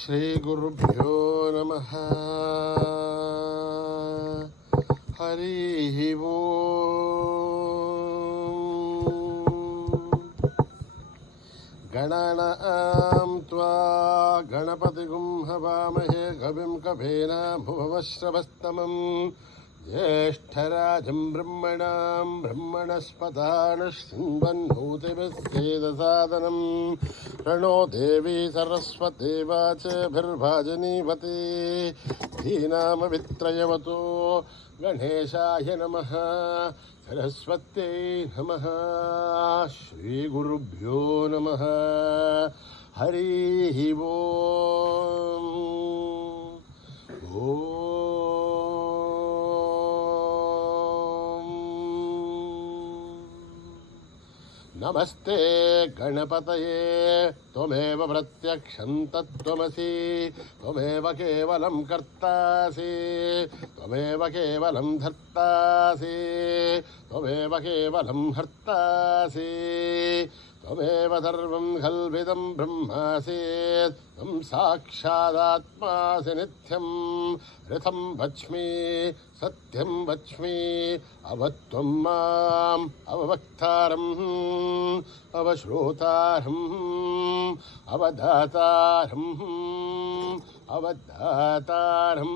ಶ್ರೀ ಗುರುಭ್ಯೋ ನಮಃ. ಹರಿ ಓಂ. ಗಣಾನಾಂ ತ್ವಾ ಗಣಪತಿಗುಂ ಹವಾಮಹೇ ಕವಿಂ ಕವೇನ ಭುವಶ್ರವಸ್ತಮಂ ಜ್ಯೇಷ್ಠರಾಜಂ ಬ್ರಹ್ಮಣಾಂ ಬ್ರಹ್ಮಣಸ್ಪತಾನುಷ್ಠಿನ್ವನ್ನೂತಿಭಿಸ್ಸೇದಸಾದನಂ ಪ್ರಣೋ ದೇವಿ ಸರಸ್ವತಿ ವಾಚಭಿರ್ಭಾಜನೀವತಿ ಧೀನಾಮವಿತ್ರಯವತೋ ಗಣೇಶಾಯ ನಮಃ. ಸರಸ್ವತ್ಯೈ ನಮಃ. ಶ್ರೀ ಗುರುಭ್ಯೋ ನಮಃ. ಹರಿ ಓಂ. ನಮಸ್ತೆ ಗಣಪತಯೇ ತ್ವಮೇವ ಪ್ರತ್ಯಕ್ಷಂ ತತ್ತ್ವಮಸಿ ತ್ವಮೇವ ಕೇವಲಂ ಕರ್ತಾಸಿ ತ್ವಮೇವ ಕೇವಲಂ ಧರ್ತಾಸಿ ತ್ವಮೇವ ಕೇವಲಂ ಹರ್ತಾಸಿ ತ್ವಮೇವ ಸರ್ವಂ ಖಲ್ವಿದಂ ಬ್ರಹ್ಮಾಸಿ ತ್ವಂ ಸಾಕ್ಷಾದಾತ್ಮಾಸಿ ನಿತ್ಯಂ ಋತಂ ವಚ್ಮಿ ಸತ್ಯಂ ವಚ್ಮಿ ಅವತ್ವಂ ಮಾಂ ಅವವಕ್ತಾರಂ ಅವಶ್ರೋತಾರಂ ಅವದಾತಾರಂ ಅವದಾತಾರಂ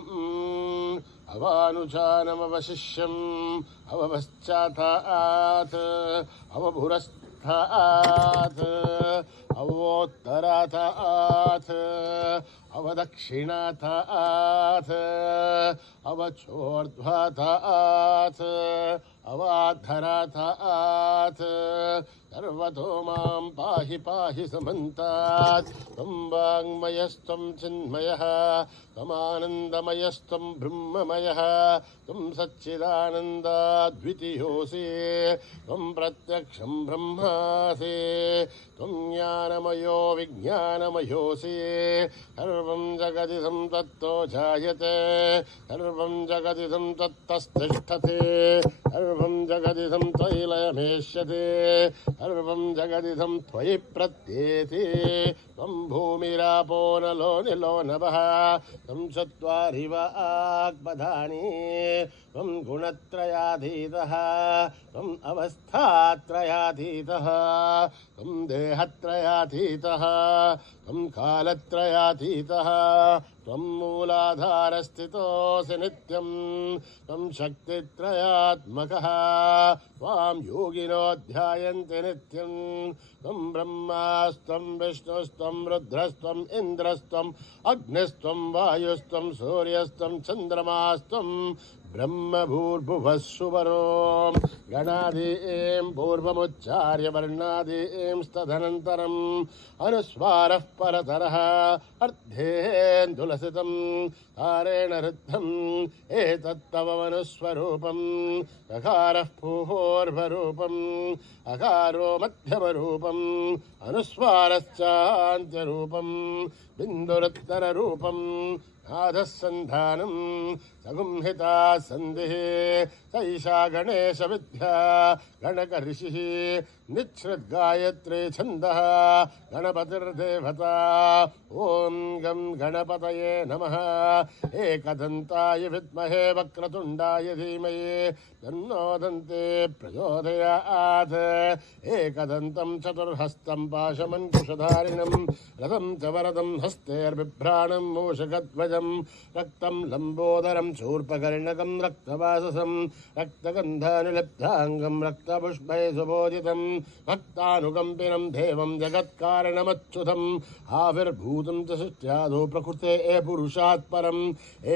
ಅವಾನುಜಾನಮವಶಿಷ್ಯಂ ಅವಪಶ್ಚಾತಾತ್ ಅವಭುರಸ್ಥಾತ್ ಅವೋತ್ತರಾತಾತ್ ಅವದಕ್ಷಿಣಾತಾತ್ ಅವಚೋರ್ಧ್ವಾತಾತ್ ಅವಾಧರಾತಾತ್ ಸರ್ವತೋ ಮಾಂ ಪಾಹಿ ಪಾಹಿ ಸಮಂತಾತ್. ತ್ವಂ ವಾङ्ಮಯಸ್ತ್ವಂ ಚಿನ್ಮಯಃ ತ್ವಮಾನಂದಮಯಸ್ತ್ವಂ ಬ್ರಹ್ಮಮಯಃ ತ್ವಂ ಸಚ್ಚಿದಾನಂದಾದ್ವಿತೀಯೋऽಸಿ ತ್ವಂ ಪ್ರತ್ಯಕ್ಷಂ ಬ್ರಹ್ಮಾಸಿ ತ್ವಂ ಜ್ಞಾನಮಯೋ ವಿಜ್ಞಾನಮಯೋऽಸಿ. ಸರ್ವಂ ಜಗದಿದಂ ತತ್ತೋ ಜಾಯತೆ ಸರ್ವಂ ಜಗದಿದಂ ತತ್ತಸ್ತಿಷ್ಠತೆ ಸರ್ವಂ ಜಗದಿದಂ ತ್ವಯಿ ಲಯಮೇಷ್ಯತೆ ಸರ್ವಂ ಜಗದಿದಂ ತ್ವಯಿ ಪ್ರತ್ಯೇತಿ. ತ್ವಂ ಭೂಮಿರಾಪೋ ನಲೋ ನಿಲೋ ನಭಃ ತ್ವಂ ಚತ್ವಾರಿ ವಾಗ್ಬಧಾನಿ ತ್ವಂ ಗುಣತ್ರಯಾಧೀತಃ ತ್ವಂ ಅವಸ್ಥಾತ್ರಯಾಧೀತಃ ತ್ವಂ ದೇಹತ್ರಯಾಧೀತಃ ತ್ವಂ ಕಾಲತ್ರಯಾಧೀತಃ ತ್ವಂ ಮೂಲಾಧಾರಸ್ಥಿತೋऽಸಿ ನಿತ್ಯಂ ತ್ವಂ ಶಕ್ತಿತ್ರಯಾತ್ಮಕಃ ತ್ವಾಂ ಯೋಗಿನೋ ಧ್ಯಾಯಂತಿ ನಿತ್ಯಂ ತ್ವಂ ಬ್ರಹ್ಮಾಸ್ತ್ವಂ ವಿಷ್ಣುಸ್ತ್ವಂ ರುದ್ರಸ್ತ್ವಂ ಇಂದ್ರಸ್ತ್ವಂ ಅಗ್ನಿಸ್ತ್ವಂ ವಾಯುಸ್ತ್ವಂ ಸೂರ್ಯಸ್ತ್ವಂ ಚಂದ್ರಮಾಸ್ತ್ವಂ ಬ್ರಹ್ಮಭೂರ್ಭುವಸ್ಸುವರೋಂ. ಗಣಾದೀಂ ಪೂರ್ವಮುಚ್ಚಾರ್ಯ ವರ್ಣಾದೀಂ ತದನಂತರಂ ಅನುಸ್ವಾರಃ ಪರತರಃ ಅರ್ಧೇಂದುಲಸಿತಂ ತಾರೇಣ ರುದ್ಧಂ ಏತತ್ತವ ಮನುಸ್ವರೂಪಂ. ಅಕಾರಃ ಪೂರ್ವರೂಪಂ ಅಕಾರೋ ಮಧ್ಯಮರೂಪಂ ಅನುಸ್ವಾರಶ್ಚಾಂತ್ಯರೂಪಂ ಬಿಂದುರುತ್ತರರೂಪಂ ನಾದಸ್ಸಂಧಾನಂ ಸಗುಂಹಿತಾ ಸಂಧಿಃ ಸೈಷಾ ಗಣೇಶ ವಿದ್ಯಾ ಗಣಕರ್ಷಿಃ ನಿಚ್ಛೃದ್ಗಾಯತ್ರಿ ಛಂದಃ ಗಣಪತಿರ್ದೇವತಾ. ಓಂ ಗಂ ಗಣಪತಯೇ ನಮಃ. ಏಕದಂತಾಯ ವಿದ್ಮಹೇ ವಕ್ರತುಂಡಾಯ ಧೀಮಹಿ ತನ್ನೋ ದಂತೆ ಪ್ರಚೋದಯಾತ್. ಏಕದಂತಂ ಚತುರ್ಹಸ್తం ಪಾಶಮಂಕುಶಧಾರಿಣಂ ರಥಂ ಚ ವರದಂ ಹಸ್ತೇರ್ಬಿಭ್ರಾಣಂ ಮೂಷಕಧ್ವಜಂ ರಕ್ತಂ ಲಂಬೋದರಂ ಶೂರ್ಪಕರ್ಣಕಂ ರಕ್ತವಾಸಸಂ ರಕ್ತಗಂಧಾನುಲಿಪ್ತಾಂಗಂ ರಕ್ತಪುಷ್ಪೈ ಸುಭೋಜಿತಂ ಭಕ್ತಾನುಕಂಪಿನಂ ದೇವಂ ಜಗತ್ಕಾರಣಮಚ್ಯುತಂ ಆವಿರ್ಭೂತಂ ಚ ಸೃಷ್ಟ್ಯಾದೋ ಪ್ರಕೃತೆ ಪುರುಷಾತ್ ಪರಂ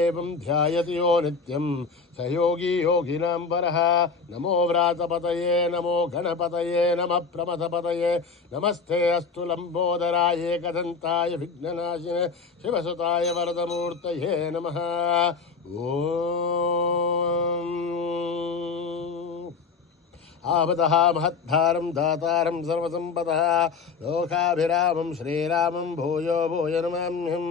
ಏವಂ ಧ್ಯಾಯತಿ ಯೋ ನಿತ್ಯಂ ಸ ಯೋಗಿ ಯೋಗಿನಾಂ ವರಃ. ನಮೋ ವ್ರಾತಪತಯೇ ನಮೋ ಗಣಪತಯೇ ನಮಃ ಪ್ರಮಥಪತಯೇ ನಮಸ್ತೆ ಅಸ್ತು ಲಂಬೋದರಾಯ ಏಕದಂತಾಯ ವಿಘ್ನನಾಶಿನೇ ಶಿವಸುತಾಯ ವರದಮೂರ್ತಯೇ ನಮಃ. ಓಂ आवतः महद्धारं दातारं सर्वसम्पदः लोकाभिरामं श्रीरामं भूयो भूयो नमाम्यहम्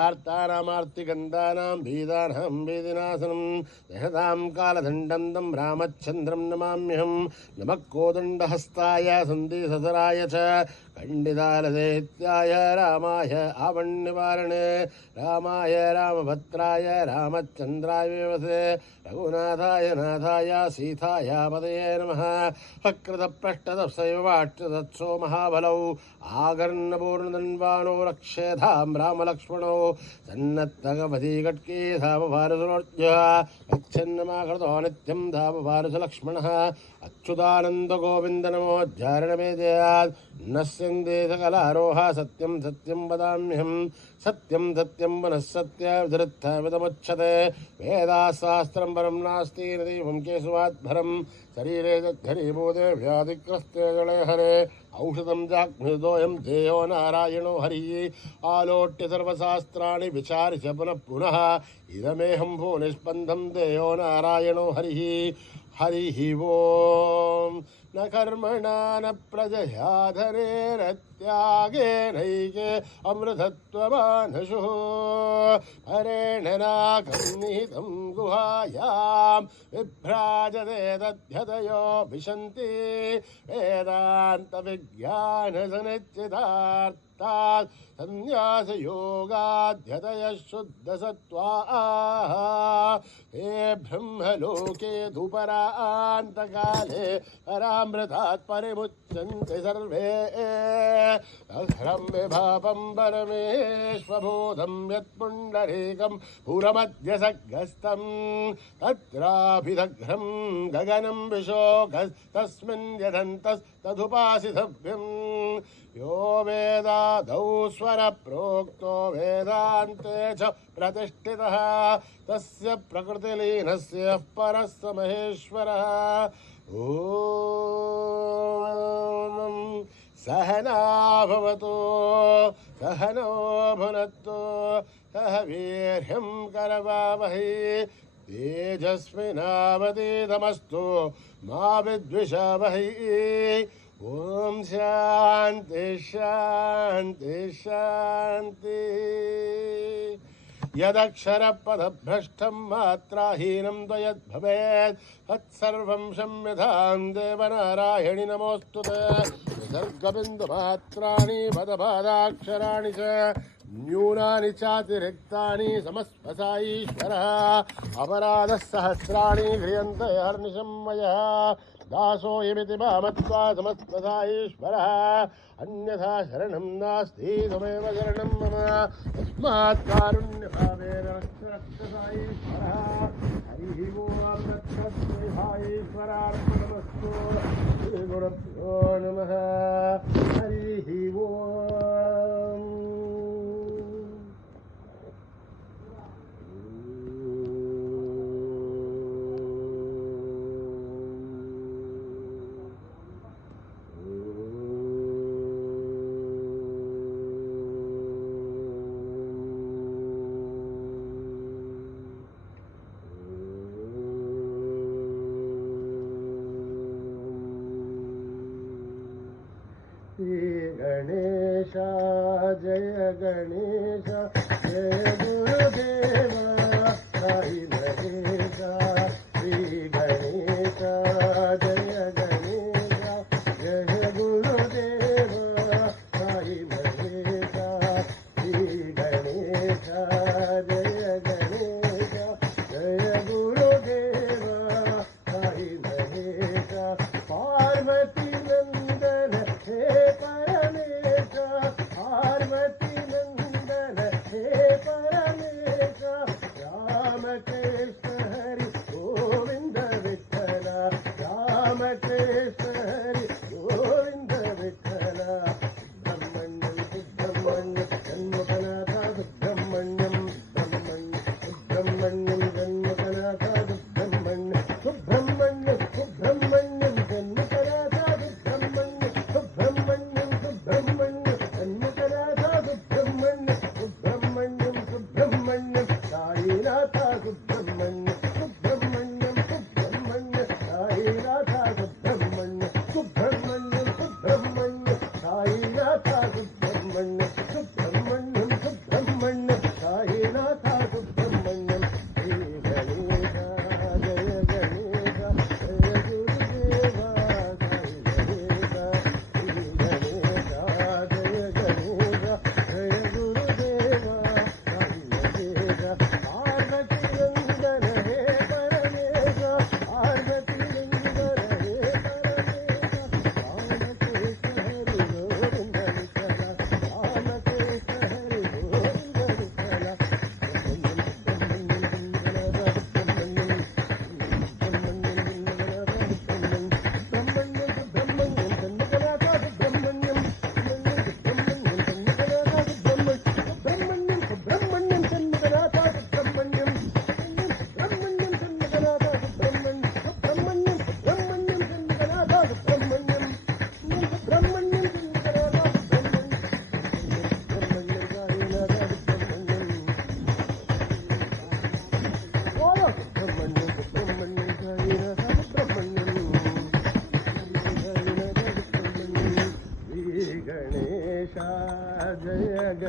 आर्तानामार्तिगन्धानां भीदानां भीदिनाशनं दशतां कालदण्डं तं रामचन्द्रं नमाम्यहम् नमः कोदण्डहस्ताय सन्धिससराय च खण्डितालदेत्याय रामाय आवण्यवारणे रामाय रामभद्राय रामचन्द्राय विवसे रघुनाथाय नाथाय सीताय पदये नमः अकृतपृष्ठतप्सैवाष्टतत्सो महाबलौ आगर्णपूर्णधन्वानो रक्षेधां रामलक्ष्मणौ सन्नत्तगवती कट्की धामभारसुरोर्जः गच्छन्नमाकृतो नित्यं धामभारसलक्ष्मणः अच्युतानन्दगोविन्द नमोज्जारणमेजयात् नश्यन्ते सकलारोहा सत्यं सत्यं वदाम्यहम् सत्यं सत्यं पुनः सत्यविधृत्थविदमुच्यते वेदाशास्त्रं परं नास्ति नदीवं केशवाद्भरं शरीरे जद्धरीभूते व्याधिग्रस्ते जले हरे औषधं जाग्निदोऽयं देयो नारायणो हरिः आलोट्य सर्वशास्त्राणि विचार्य पुनः पुनः इदमेहं भूनिस्पन्दं देयो नारायणो हरिः हरिः ओम् न कर्मणा न प्रजया धनेरत्यागेनैके अमृतत्वमानशुः हरेण नाकं निहितं गुहायां विभ्राजते तद्यतयो विशन्ति वेदान्तविज्ञानसनिश्चितार्थात् संन्यासयोगाध्यतयः शुद्धसत्त्वाः हे ब्रह्मलोके धुपरान्तकाले परामृतात् परिमुच्यन्ते सर्वे अघ्रं विभापं परमेश्वबोधं यत्पुण्डरीकं पुरमद्य सग्रस्तं तत्राभिदघ्रं गगनं विशोकस्तस्मिन् यदन्तस्तदुपासितव्यं यो वेदादौ स्वरप्रोक्तो वेदान्ते च प्रतिष्ठितः तस्य प्रकृतिलीनस्य परस्य महेश्वरः ॐ सहना भवतु सहनो भुनक्तु सह वीर्यं करवावहै तेजस्विनावतीतमस्तु मा विद्विषावहै ओम शांति शांति शांति यदक्षरपदभ्रष्टं मात्राहीनं त्वयद्भवेत् तत्सर्वं क्षम्यतां देवनारायणि नमोऽस्तुते विसर्गबिन्दुमात्राणि पदपादाक्षराणि च न्यूनानि चातिरिक्तानि समस्पसाईश्वरः अपराधः सहस्राणि क्रियन्ते हर्निशं मया दासोऽयमिति मामत्वा समस्तसाईश्वरः अन्यथा शरणं नास्ति त्वमेव शरणं मम तस्मात् कारुण्यभावेन रक्ष साईश्वरः हरिः ओम् तत्सत्साईश्वरार्पणमस्तु श्रीगुरुभ्यो नमः हरिः ओम् गणेश जय गणेश जय गुरुदेव साई गणेश श्री गणेश जय गणेश जय गुरुदेव साई गणेश श्री गणेश जय गणेश जय गुरुदेव साई गणेश पार्वती नंदन हे परमेश पार्वती नंदन हे परमेश रामकृष्ण हरि गोविंद विठ्ठल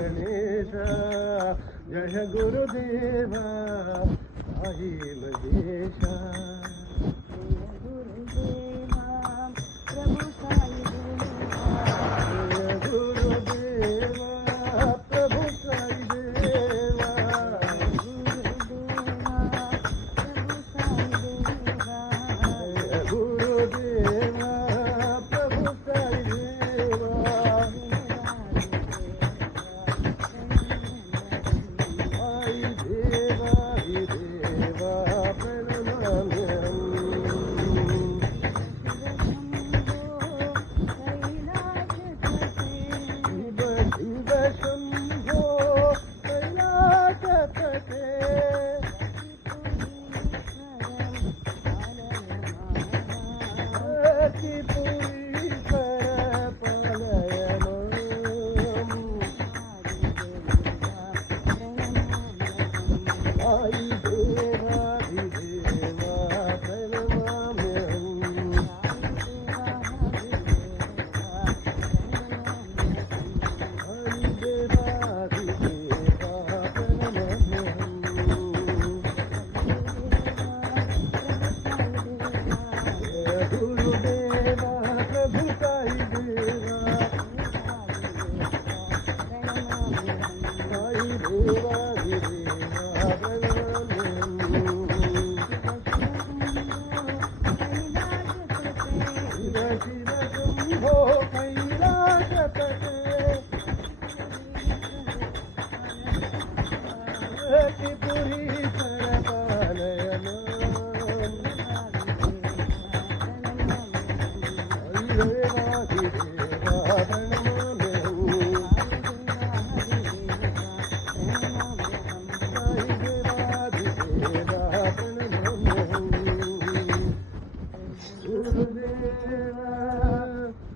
गणेश जय गुरुदेव साई महेशा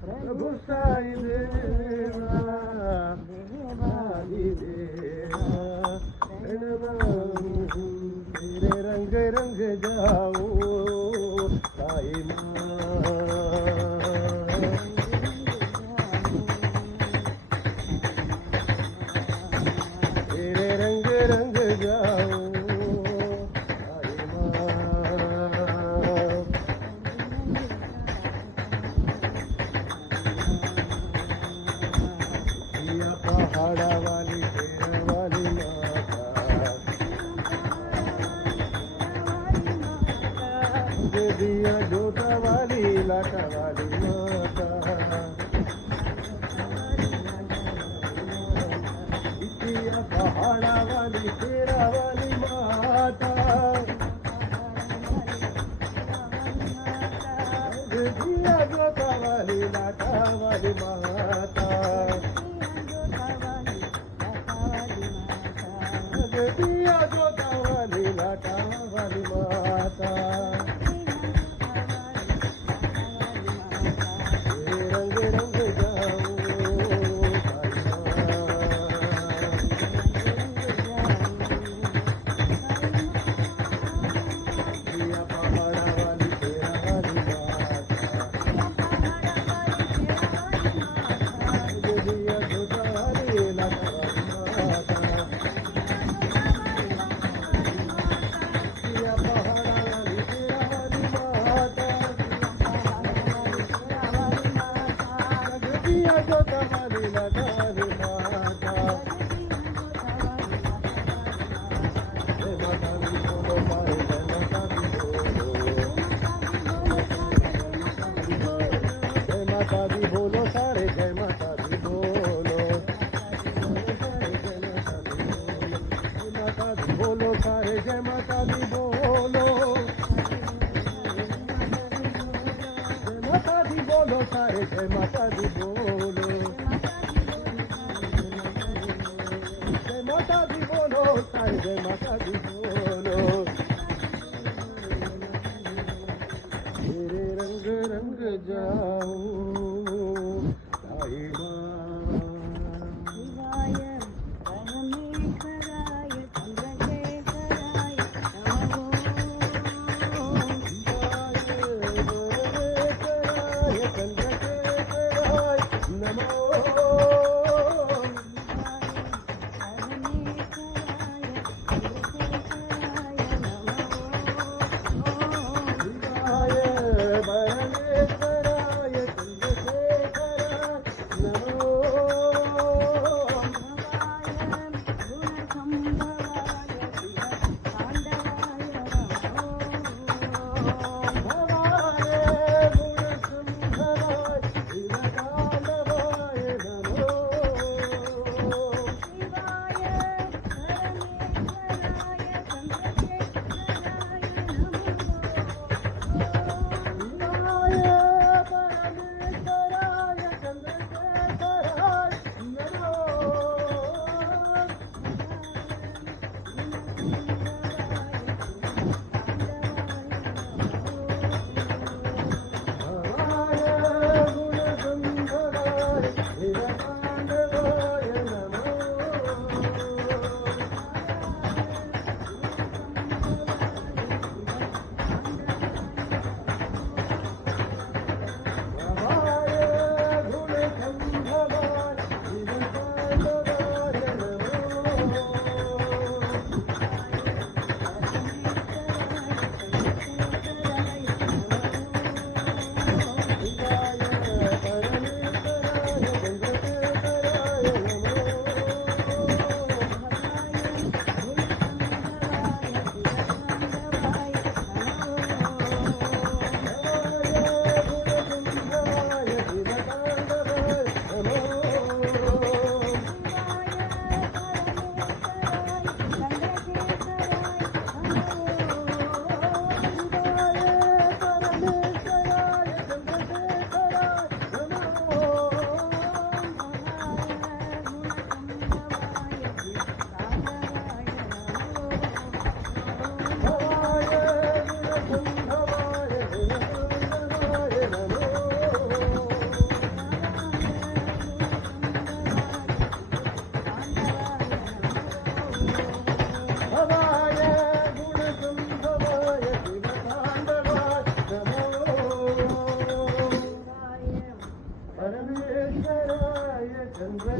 प्रभु साई देवा तेरे रंग रंग जाओ साई तेरे रंग रंग जाओ पहाड़ा वाली शेर वाली माता दिया जोता वाली लाटा वाली माता दिया पहाड़ा वाली शेरा वाली माता दिया जोता वाली लाटा वाली माता दिया जोता वाली लाटा वाली माता रंग रंग जाओ दिया पहाड़ा वाली शेरा वाली माता दिया जोता वाली लाटा वाली माता जोता वाली लाटा वाली माता जय माता दी बोलो मारे जय माता दी बोलो जय माता दी बोलो सारे जय माता दी बोलो माता दी बोलो सारे जय माता दी बोलो जय माता दी बोलो सारे जय माता दी बोलो जय माता दी बोलो सारे जय माता दी बोलो तेरे रंग रंग जाओ साई माँ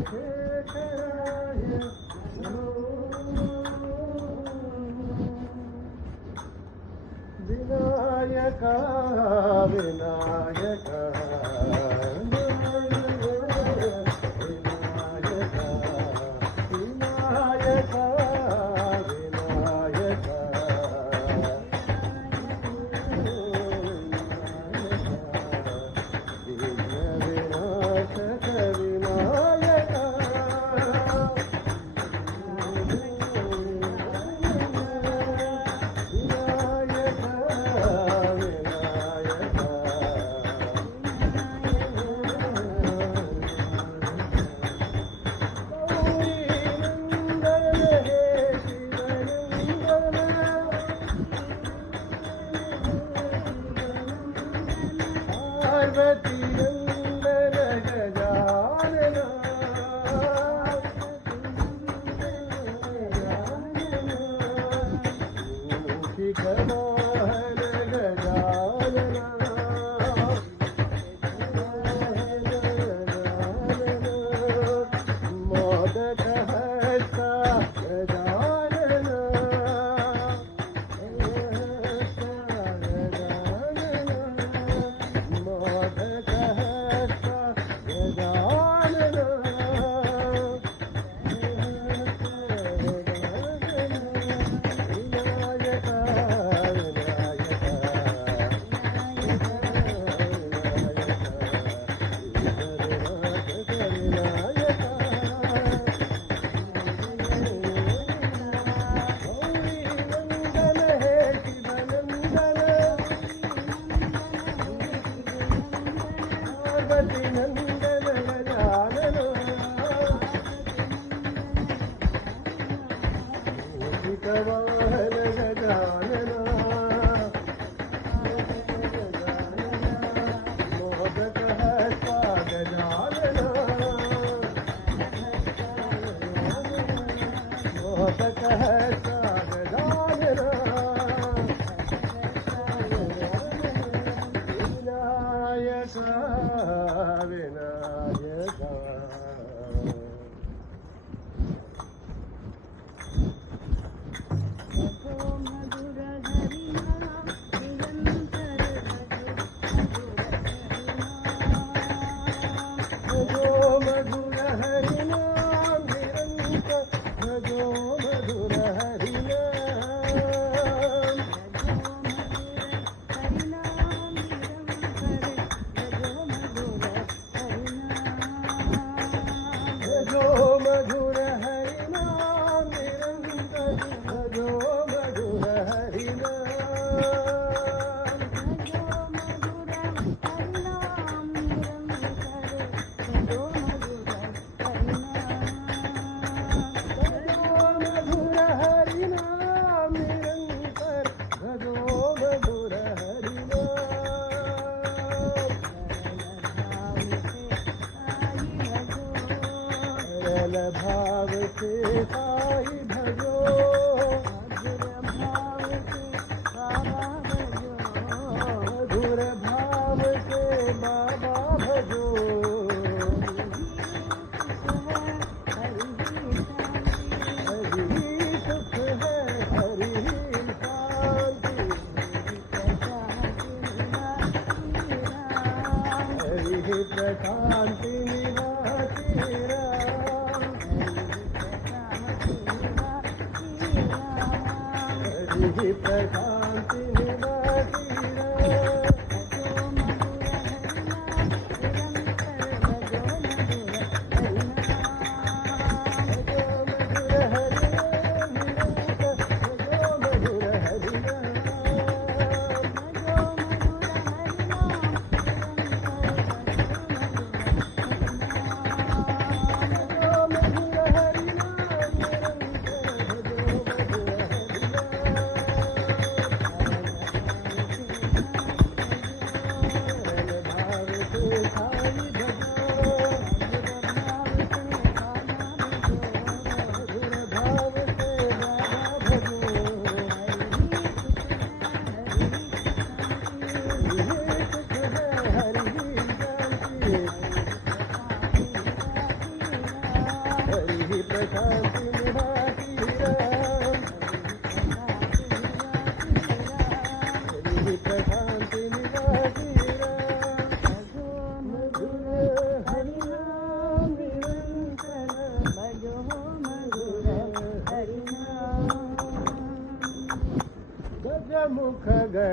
चन्द्रशेखराय नमो विनायका विनायका पार्वती नंदन गजानन मूषिक वाहन गजानन मोदक हस्ता गजानन भाव से साई भजो मधुर भाव से बाबा भजो हरि सुख है हरि शांति हरि प्रशांति प्रशांति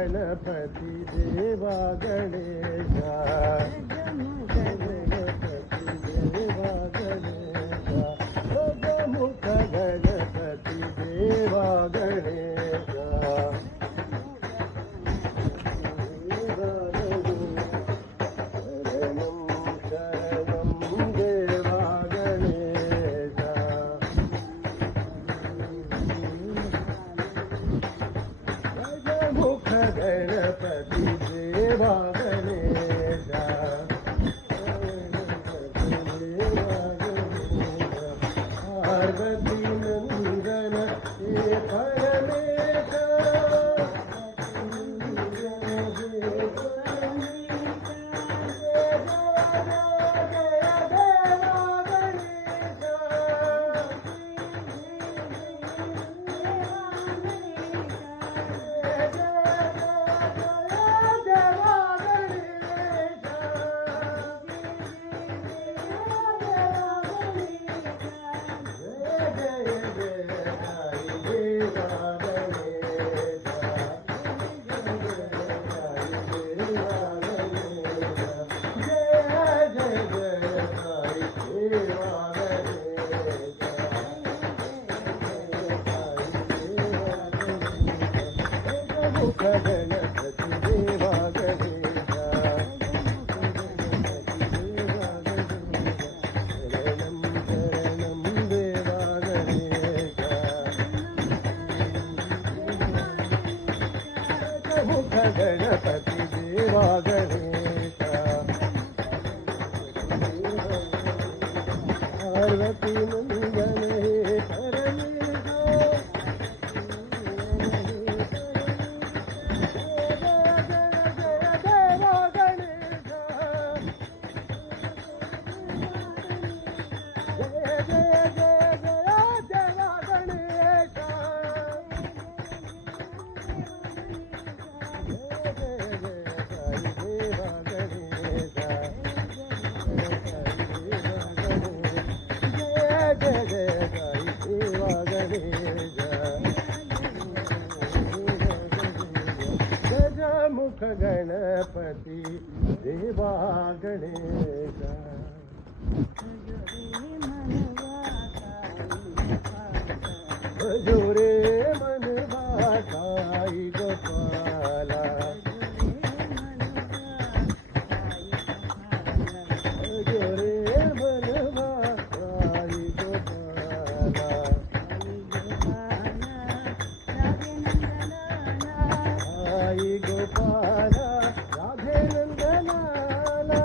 गणपती देवा गणेशा गणपती देवा गणेशा मुख गणपती देवा गणेशा गणपती देवा गणेशा पार्वती नंदन हे परमेश गणपती देवा गणेशा शरणं देवा गणेशा मुख गणपती देवा गणेशा पार्वती नंदन हे परमेश मुख गणपती देवा गणेशा जोरे मनवा साई गोपाला जोरे मनवा साई गोपाला साई गोपाला राधे नंदनाला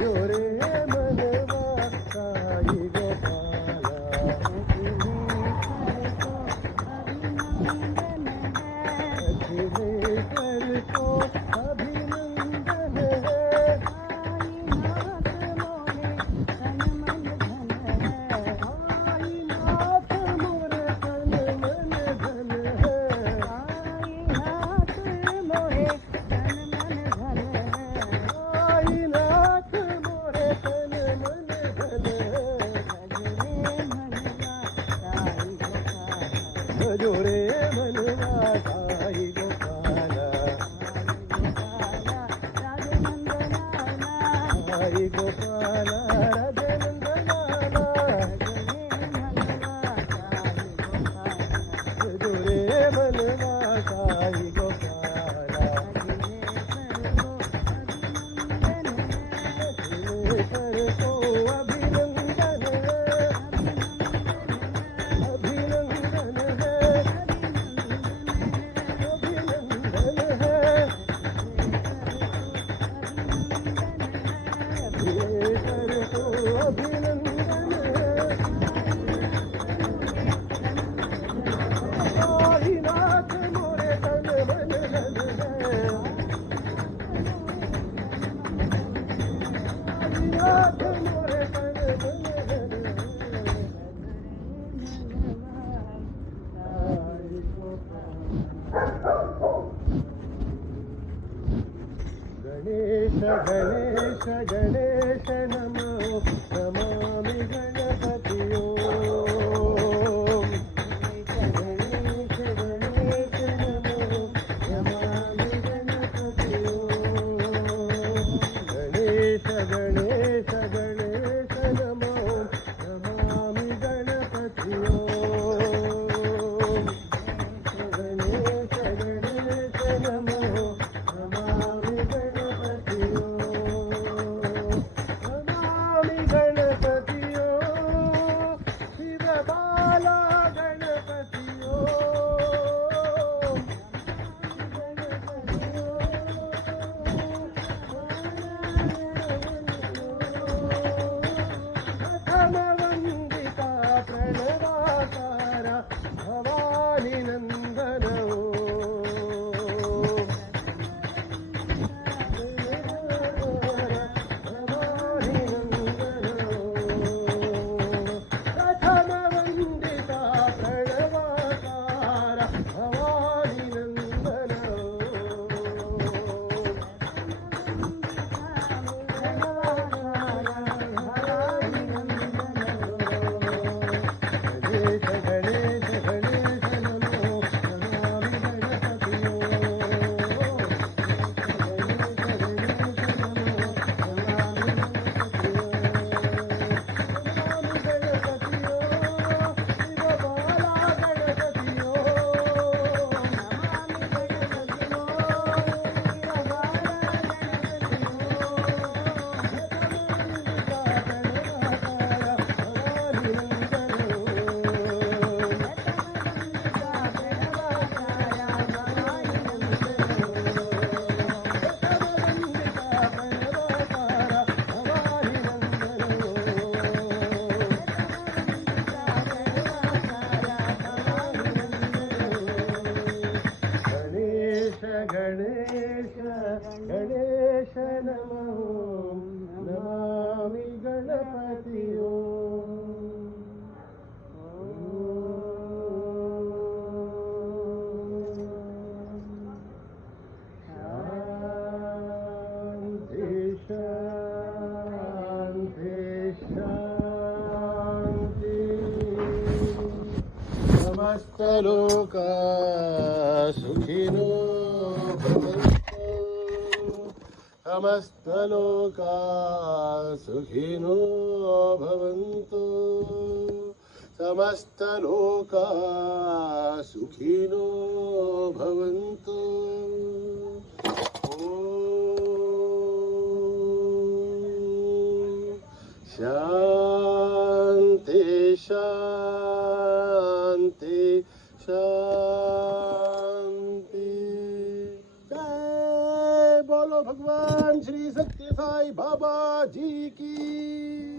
जोरे मनवा साई गोपाला अखिलेश्वर को अभिनंदन है साईनाथ मोरे तन मन धन है साईनाथ मोरे तन मन धन है जोरे मनवा साई गोपाला साई गोपाला राधे नंदनाला जोरे मनवा साई गोपाला अखिलेश्वर को अभिनंदन है अभिनंदन है अभिनंदन है अखिलेश्वर को अभिनंदन है साईनाथ मोरे तन मन धन है साईनाथ मोरे तन मन धन है साई गोपाला गणेश गणेश गणेश नमो नमामि गणपति ओम गणेश गणेश नमः नमामि गणपति शांति शांति शांति समस्तलोका सुखिनो भवन्तु समस्तलोका सुखिनो भवन्तु समस्तलोका सुखिनो भवन्तु शांति शांति शांति जय बोलो भगवान श्री सत्य साई बाबा जी की।